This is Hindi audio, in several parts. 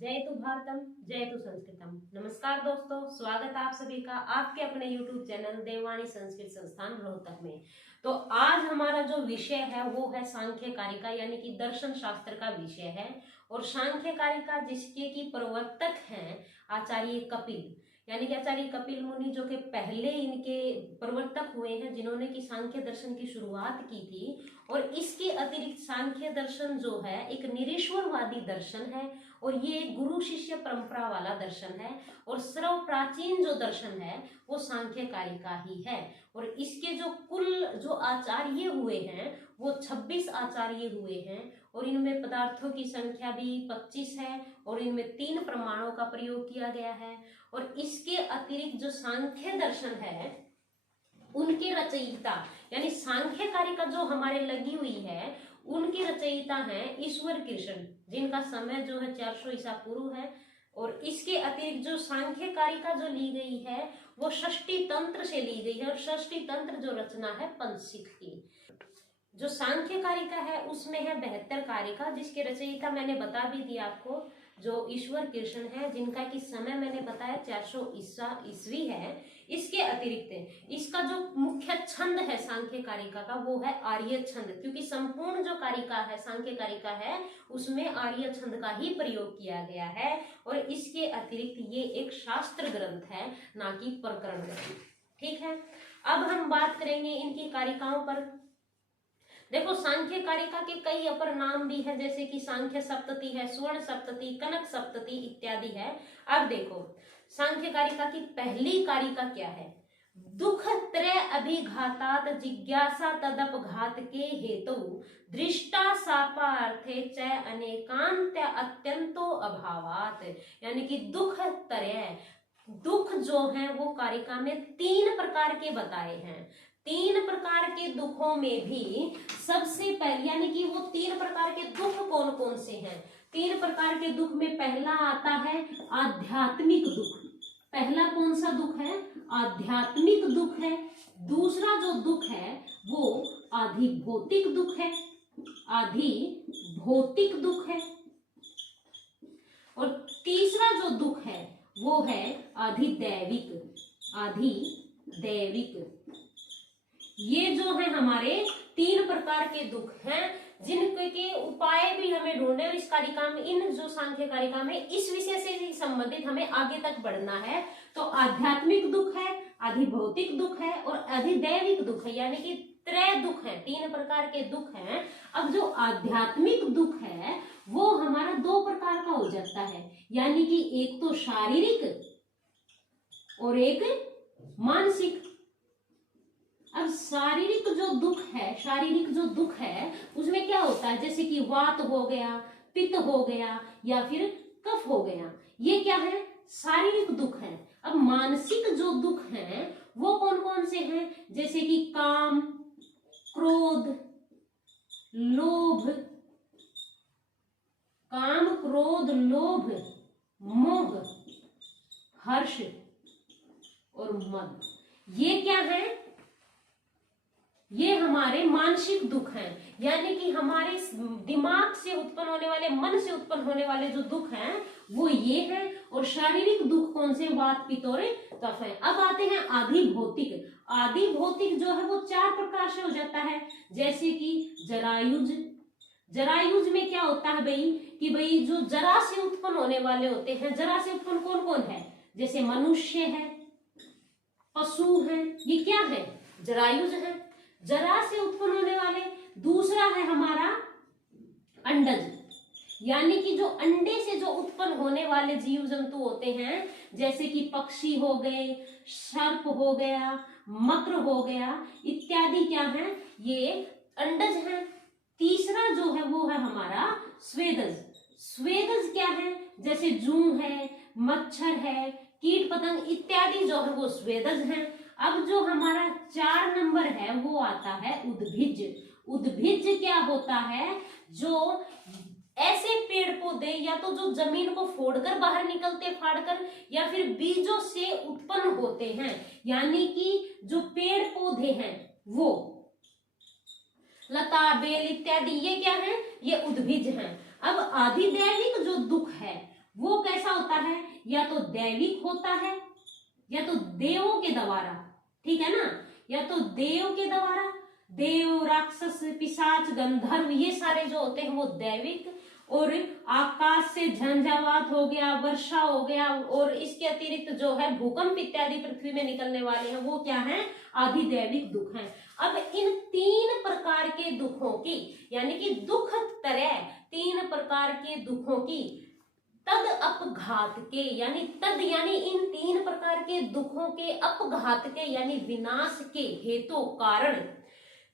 जयतु भारतम जयतु संस्कृतम। नमस्कार दोस्तों, स्वागत है आप सभी का आपके अपने YouTube चैनल देववाणी संस्कृत संस्थान रोहतक में। तो आज हमारा जो विषय है वो है सांख्य कारिका, यानी कि दर्शन शास्त्र का विषय है। और सांख्य कारिका जिसके की प्रवर्तक हैं आचार्य कपिल, यानी कि आचार्य कपिल मुनि, जो कि पहले इनके प्रवर्तक हुए हैं जिन्होंने की सांख्य दर्शन की शुरुआत की थी। और इसके अतिरिक्त सांख्य दर्शन जो है एक निरीश्वरवादी दर्शन है और ये गुरु शिष्य परंपरा वाला दर्शन है। और सर्व प्राचीन जो दर्शन है वो सांख्य कारिका ही है। और इसके जो कुल जो आचार्य हुए हैं वो 26 आचार्य हुए हैं। और इनमें पदार्थों की संख्या भी 25 है और इनमें 3 प्रमाणों का प्रयोग किया गया है। और इसके अतिरिक्त जो सांख्य दर्शन है उनके रचयिता, यानी सांख्य कारिका जो हमारे लगी हुई है उनके रचयिता हैं ईश्वर कृष्ण, जिनका समय जो है 400 ईसा पूर्व है। और इसके अतिरिक्त जो सांख्य कारिका जो ली गई है वो षष्ठी तंत्र से ली गई है। और षष्ठी तंत्र जो रचना है पंचसिख की। जो सांख्य कारिका है उसमें है 72 कारिका, जिसके रचयिता मैंने बता भी दिया आपको, जो ईश्वर कृष्ण है, जिनका कि समय मैंने बताया 400 ईस्वी है। इसके अतिरिक्त इसका जो मुख्य छंद है सांख्य कारिका का वो है आर्य छंद, क्योंकि संपूर्ण जो कारिका है सांख्य कारिका है उसमें आर्य छंद का ही प्रयोग किया गया है। और इसके अतिरिक्त ये एक शास्त्र ग्रंथ है, ना कि प्रकरण ग्रंथ। ठीक है, अब हम बात करेंगे इनकी कारिकाओं पर। देखो, सांख्य कारिका के कई अपर नाम भी है, जैसे कि सांख्य सप्तति है, स्वर्ण सप्तति, कनक सप्तति इत्यादि है। अब देखो, सांख्य कारिका की पहली कारिका क्या है? दुख त्रय अभिघातात जिज्ञासा तदपघात के हेतु दृष्टा सापार्थे च अनेकांत अत्यंतो अभावात। यानी कि दुख त्रय, दुख जो है वो कारिका में 3 प्रकार के बताए हैं। 3 प्रकार के दुखों में भी सबसे पहले, यानी कि वो 3 प्रकार के दुख कौन कौन से हैं? 3 प्रकार के दुख में पहला आता है आध्यात्मिक दुख। पहला कौन सा दुख है? आध्यात्मिक दुख है। दूसरा जो दुख है वो आधिभौतिक दुख है, आधिभौतिक दुख है। और तीसरा जो दुख है वो है आधिदैविक, आधिदैविक। ये जो है हमारे 3 प्रकार के दुख हैं, जिनके उपाय भी हमें ढूंढने और इस कारिका में, इन जो सांख्य कारिका में इस विषय से संबंधित हमें आगे तक बढ़ना है। तो आध्यात्मिक दुख है, आधिभौतिक दुख है और अधिदैविक दुख है, यानी कि त्रय दुख है, 3 प्रकार के दुख हैं। अब जो आध्यात्मिक दुख है वो हमारा 2 प्रकार का हो जाता है, यानी कि एक तो शारीरिक और एक मानसिक। अब शारीरिक जो दुख है, शारीरिक जो दुख है उसमें क्या होता है, जैसे कि वात हो गया, पित्त हो गया या फिर कफ हो गया, ये क्या है? शारीरिक दुख है। अब मानसिक जो दुख है वो कौन कौन से हैं? जैसे कि काम, क्रोध, लोभ, काम, क्रोध, लोभ, मोह, हर्ष और मद। ये क्या है? ये हमारे मानसिक दुख हैं, यानी कि हमारे दिमाग से उत्पन्न होने वाले, मन से उत्पन्न होने वाले जो दुख हैं वो ये हैं। और शारीरिक दुख कौन से? वात, पित्त और कफ है। अब आते हैं आधिभौतिक। आधिभौतिक जो है वो 4 प्रकार से हो जाता है, जैसे कि जरायुज। जरायुज में क्या होता है भाई, कि भाई जो जरा से उत्पन्न होने वाले होते हैं। जरा से उत्पन्न कौन कौन है? जैसे मनुष्य है, पशु है, ये क्या है? जरायुज है, जरा से उत्पन्न होने वाले। दूसरा है हमारा अंडज, यानी कि जो अंडे से जो उत्पन्न होने वाले जीव जंतु होते हैं, जैसे कि पक्षी हो गए, सर्प हो गया, मकर हो गया इत्यादि, क्या है? ये अंडज हैं। तीसरा जो है वो है हमारा स्वेदज। स्वेदज क्या है? जैसे जूं है, मच्छर है, कीट पतंग इत्यादि जो है वो स्वेदज हैं। अब जो हमारा 4 नंबर है वो आता है उद्भिज। उद्भिज क्या होता है? जो ऐसे पेड़ पौधे या तो जो जमीन को फोड़कर बाहर निकलते, फाड़कर, या फिर बीजों से उत्पन्न होते हैं, यानी कि जो पेड़ पौधे हैं वो लता, बेल इत्यादि, ये क्या है? ये उद्भिज हैं। अब आधिदैविक जो दुख है वो कैसा होता है, या तो दैविक होता है या तो देवों के द्वारा, ठीक है ना, या तो देव के द्वारा, देव, राक्षस, पिशाच, गंधर्व, ये सारे जो होते हैं वो दैविक, और आकाश से झंझावात हो गया, वर्षा हो गया, और इसके अतिरिक्त जो है भूकंप इत्यादि पृथ्वी में निकलने वाले हैं वो क्या है, अधिदैविक दुख हैं। अब इन 3 प्रकार के दुखों की, यानी कि दुख तरह 3 प्रकार के दुखों की तद अपघात के, यानी तद यानी इन 3 प्रकार के दुखों के अपघात के यानी विनाश के हेतु कारण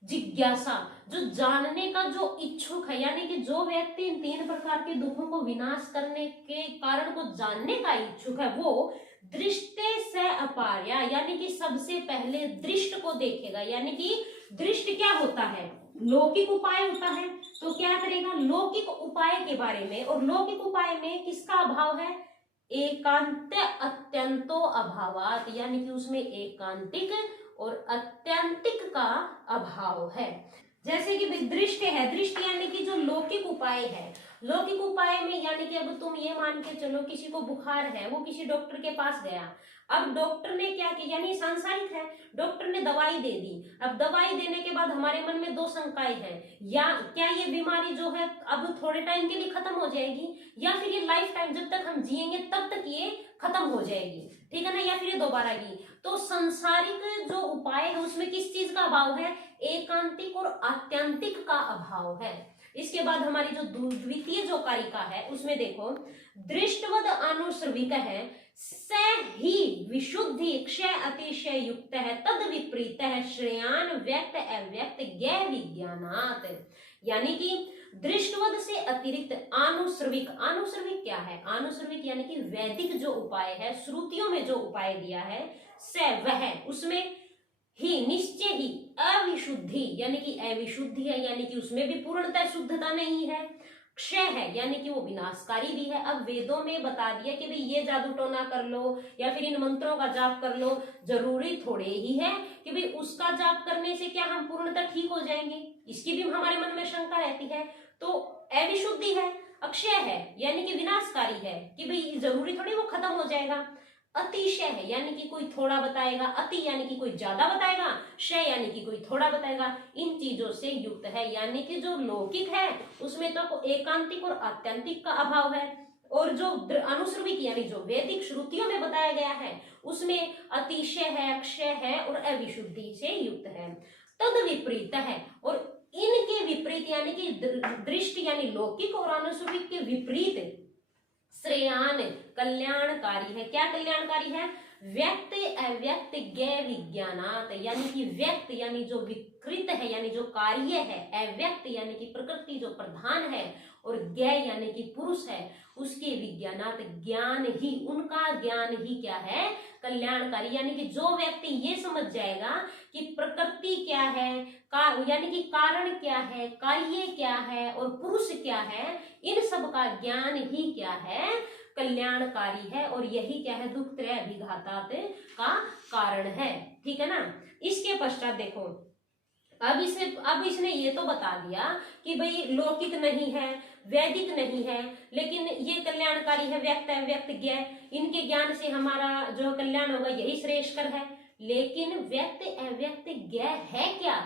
जिज्ञासा, जो जानने का जो इच्छुक है, यानी कि जो व्यक्ति इन 3 प्रकार के दुखों को विनाश करने के कारण को जानने का इच्छुक है, वो दृष्टे से अपार्या, यानी कि सबसे पहले दृष्ट को देखेगा। यानी कि दृष्ट क्या होता है, लौकिक उपाय होता है, तो क्या करेगा, लौकिक उपाय के बारे में, और लौकिक उपाय में किसका अभाव है, एकांत अत्यंतो अभावात, यानी कि उसमें एकांतिक और अत्यंतिक का अभाव है। जैसे कि दृष्ट है, दृष्ट यानी कि जो लौकिक उपाय है, लौकिक उपाय में यानी कि अब तुम ये मान के चलो किसी को बुखार है, वो किसी डॉक्टर के पास गया, अब डॉक्टर ने क्या किया, यानी सांसारिक है, डॉक्टर ने दवाई दे दी, अब दवाई देने के बाद हमारे मन में 2 शंकाएं हैं, या क्या ये बीमारी जो है अब थोड़े टाइम के लिए खत्म हो जाएगी, या फिर ये लाइफ टाइम जब तक हम जिएंगे तब तक ये खत्म हो जाएगी, ठीक है ना, या फिर ये दोबारा की। तो संसारिक जो उपाय है उसमें किस चीज का अभाव है, एकांतिक और आत्यंतिक का अभाव है। इसके बाद हमारी जो द्वितीय जो कारिका है उसमें देखो, दृष्टवद अनुश्रविक है, स ही विशुद्धि क्षय अतिशय युक्त है, तद विपरीत है श्रेयान व्यक्त अव्यक्त ज्ञ विज्ञानात्, यानी कि दृष्टवद से अतिरिक्त आनुश्रविक, आनुश्रविक क्या है, आनुश्रविक यानी कि वैदिक जो उपाय है, श्रुतियों में जो उपाय दिया है, से वह, उसमें ही निश्चय ही अविशुद्धि, यानी कि अविशुद्धि है, यानी कि उसमें भी पूर्णतः शुद्धता नहीं है, क्षय है यानी कि वो विनाशकारी भी है। अब वेदों में बता दिया कि भाई ये जादू टोना कर लो या फिर इन मंत्रों का जाप कर लो, जरूरी थोड़े ही है कि भाई उसका जाप करने से क्या हम पूर्णतः ठीक हो जाएंगे, इसकी भी हमारे मन में शंका रहती है। तो अविशुद्धि है, अक्षय है यानी कि विनाशकारी है कि भाई जरूरी थोड़ी वो खत्म हो जाएगा। अतिशय है यानी कि कोई थोड़ा बताएगा, अति यानी कि कोई ज्यादा बताएगा, शय यानी कि कोई थोड़ा बताएगा, इन चीजों से युक्त है। यानी कि जो लौकिक है उसमें तो एकांतिक और आत्यंतिक का अभाव है, और जो अनुश्रविक यानी जो वैदिक श्रुतियों में बताया गया है उसमें अतिशय है, अक्षय है और अविशुद्धि से युक्त है। तद विपरीत है, और इनके विपरीत यानी कि दृष्टि यानी लौकिक और अनुश्रविक के विपरीत श्रेयान कल्याणकारी है। क्या कल्याणकारी है, व्यक्त अव्यक्त ज्ञ विज्ञानात्, यानी कि व्यक्त यानी जो विकृत है यानी जो कार्य है, अव्यक्त यानी कि प्रकृति जो प्रधान है, और ज्ञ यानी कि पुरुष है, उसके विज्ञानात् ज्ञान ही, उनका ज्ञान ही क्या है, कल्याणकारी। यानी कि जो व्यक्ति ये समझ जाएगा कि प्रकृति क्या है, यानी कि कारण क्या है, कार्य क्या है और पुरुष क्या है, इन सब का ज्ञान ही क्या है, कल्याणकारी है, और यही क्या है, दुख त्रय अभिघातात का कारण है। ठीक है ना। इसके पश्चात देखो, अब इसने ये तो बता दिया कि भाई लौकिक नहीं है, वैदिक नहीं है, लेकिन ये कल्याणकारी है, व्यक्त अव्यक्त ज्ञ, इनके ज्ञान से हमारा जो कल्याण होगा यही श्रेष्ठकर है। लेकिन व्यक्त अव्यक्त ज्ञ है क्या,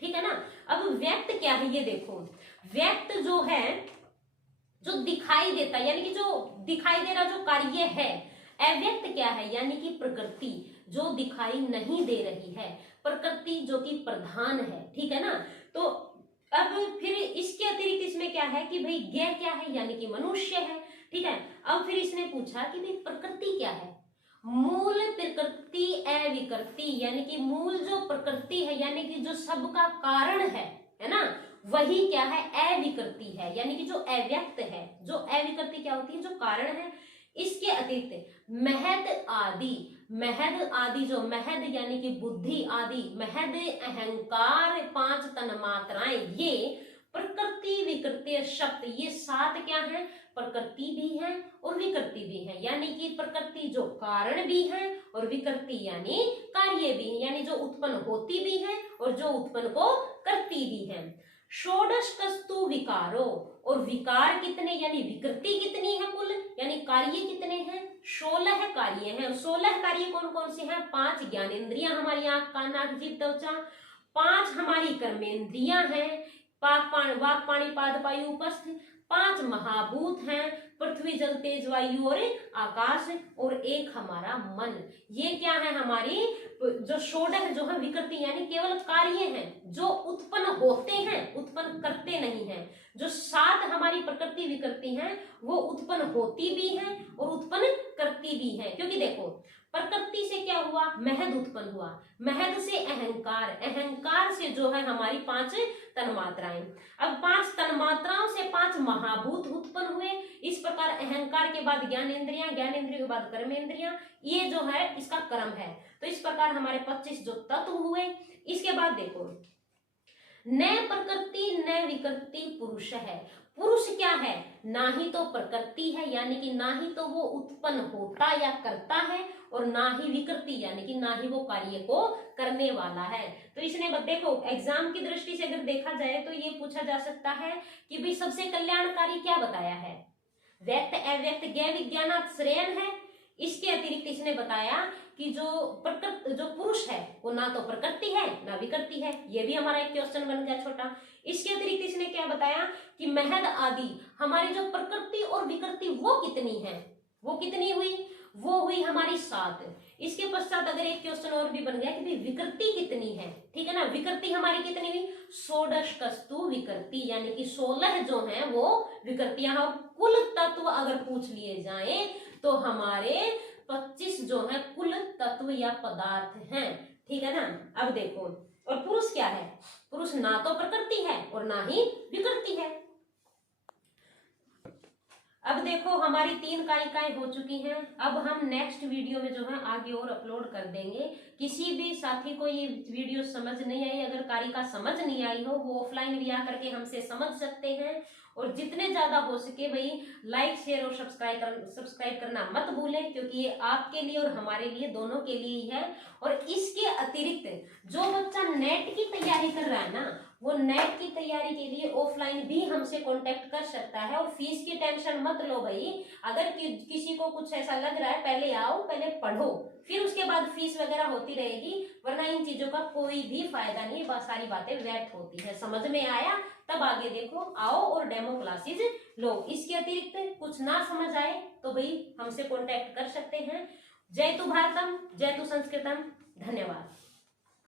ठीक है ना। अब व्यक्त क्या है ये देखो, व्यक्त जो है जो दिखाई देता है यानी कि जो दिखाई दे रहा जो कार्य है, अव्यक्त क्या है यानी कि प्रकृति जो दिखाई नहीं दे रही है, प्रकृति जो कि प्रधान है। ठीक है ना। तो अब फिर इसके अतिरिक्त इसमें क्या है कि भाई ज्ञ क्या है यानी कि मनुष्य है। ठीक है। अब फिर इसने पूछा कि भाई प्रकृति क्या है, मूल प्रकृति अविकृति, यानी कि मूल जो प्रकृति है यानी कि जो सबका कारण है ना, वही क्या है, अविकृति है, यानी कि जो अव्यक्त है। जो अविकृति क्या होती है, जो कारण है। इसके अतिरिक्त महद आदि, महद आदि जो महद यानी कि बुद्धि आदि, महद अहंकार, 5 तन्मात्राएं, ये प्रकृति विकृति शब्द, ये 7 क्या है, प्रकृति भी है और विकृति भी है। यानी कि प्रकृति जो कारण भी है और विकृति यानी कार्य भी है, यानी जो उत्पन्न होती भी है और जो उत्पन्न को करती भी है। षोडश कस्तु विकारो, और विकार कितने यानी विकृति कितनी है कुल, यानी कार्य कितने हैं? 16 कार्य हैं। 16 कार्य कौन कौन से हैं? 5 ज्ञानेंद्रियां हमारी आंख कान नाक जीभ त्वचा, 5 हमारी कर्मेंद्रियां हैं, वाक पाणी पाद वायु उपस्थ, 5 महाभूत हैं, पृथ्वी जल तेज वायु और आकाश, और 1 हमारा मन। ये क्या है? हमारी जो 16 जो है विकृति यानी केवल कार्य हैं जो उत्पन्न होते हैं, उत्पन्न करते नहीं हैं। जो 7 हमारी प्रकृति विकृति हैं वो उत्पन्न होती भी हैं और उत्पन्न करती भी हैं। क्योंकि देखो प्रकृति से क्या हुआ? महद उत्पन्न हुआ, महद से अहंकार, अहंकार से जो है हमारी 5 तन्मात्राएं, अब 5 तन्मात्राओं से 5 महाभूत उत्पन्न हुए। इस प्रकार अहंकार के बाद ज्ञानेंद्रियां, ज्ञानेंद्रियों के बाद कर्मेंद्रियां, ये जो है इसका क्रम है। तो इस प्रकार हमारे 25 जो तत्व हुए। इसके बाद देखो न प्रकृति न विकृति पुरुष है। पुरुष क्या है? ना ही तो प्रकृति है यानी कि ना ही तो वो उत्पन्न होता या करता है, और ना ही विकृति यानी कि ना ही वो कार्य को करने वाला है। तो इसने देखो एग्जाम की दृष्टि से अगर देखा जाए तो ये पूछा जा सकता है कि भाई सबसे कल्याणकारी क्या बताया है? व्यक्त अव्यक्त ज्ञ विज्ञानात् श्रेयन है। इसके अतिरिक्त इसने बताया कि जो पुरुष है वो ना तो प्रकृति है ना विकृति है। ये भी हमारा एक क्वेश्चन बन गया छोटा। इसके अतिरिक्त इसने क्या बताया कि महद आदि हमारी जो प्रकृति और विकृति वो कितनी है? वो कितनी हुई? वो हुई हमारी 7। इसके पश्चात अगर एक क्वेश्चन और भी बन गया कि भाई विकृति कितनी है, ठीक है ना, विकृति हमारी कितनी हुई? 16 विकृति यानी कि 16 जो है वो विकृतियां। और कुल तत्व अगर पूछ लिए जाए तो हमारे 25 जो है कुल तत्व या पदार्थ हैं, ठीक है ना। अब देखो और पुरुष क्या है? पुरुष ना तो प्रकृति है और ना ही विकृति है। अब देखो हमारी 3 कारिकाएं हो चुकी हैं। अब हम नेक्स्ट वीडियो में जो है आगे और अपलोड कर देंगे। किसी भी साथी को ये वीडियो समझ नहीं आई, अगर कारिका समझ नहीं आई हो वो ऑफलाइन भी आकर के हमसे समझ सकते हैं। और जितने ज्यादा हो सके भाई लाइक शेयर और सब्सक्राइब करना मत भूलें, क्योंकि ये आपके लिए और हमारे लिए दोनों के लिए ही है। और इसके अतिरिक्त जो बच्चा नेट की तैयारी कर रहा है ना, वो नेट की तैयारी के लिए ऑफलाइन भी हमसे कांटेक्ट कर सकता है। और फीस की टेंशन मत लो भाई। अगर किसी को कुछ ऐसा लग रहा है पहले आओ, पहले पढ़ो, फिर उसके बाद फीस वगैरह होती रहेगी, वरना इन चीजों का कोई भी फायदा नहीं। बस सारी बातें व्यर्थ होती है। समझ में आया तब आगे देखो, आओ और डेमो क्लासेज लो। इसके अतिरिक्त कुछ ना समझ आए तो भाई हमसे कांटेक्ट कर सकते हैं। जय तु भारतम, जय तु संस्कृतम। धन्यवाद।